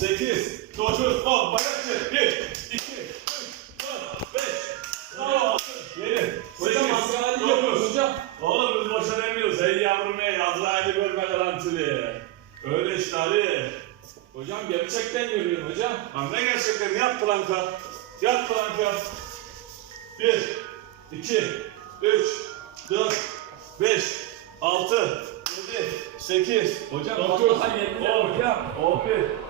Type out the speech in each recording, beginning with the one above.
8, çocuk 10, bayrakçı. 1, 2, 3, 4, 5, 6, 7, 8, Hocam Azrail'i 9. yapıyoruz hocam. Oğlum biz boşuna demiyoruz. Ey yavrum ey Azrail'i bölme garantili. Öyle işte Ali. Hocam gerçekten görüyorum hocam. Lan ne gerçekten? Yat planka. Yat planka. 1, 2, 3, 4, 5, 6, 7, 8, Hocam Dokuz, vallahi yerinde on, hocam. 11,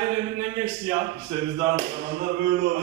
İsmail önünden geçti ya. İşte bizde zamanlar böyle oluyor.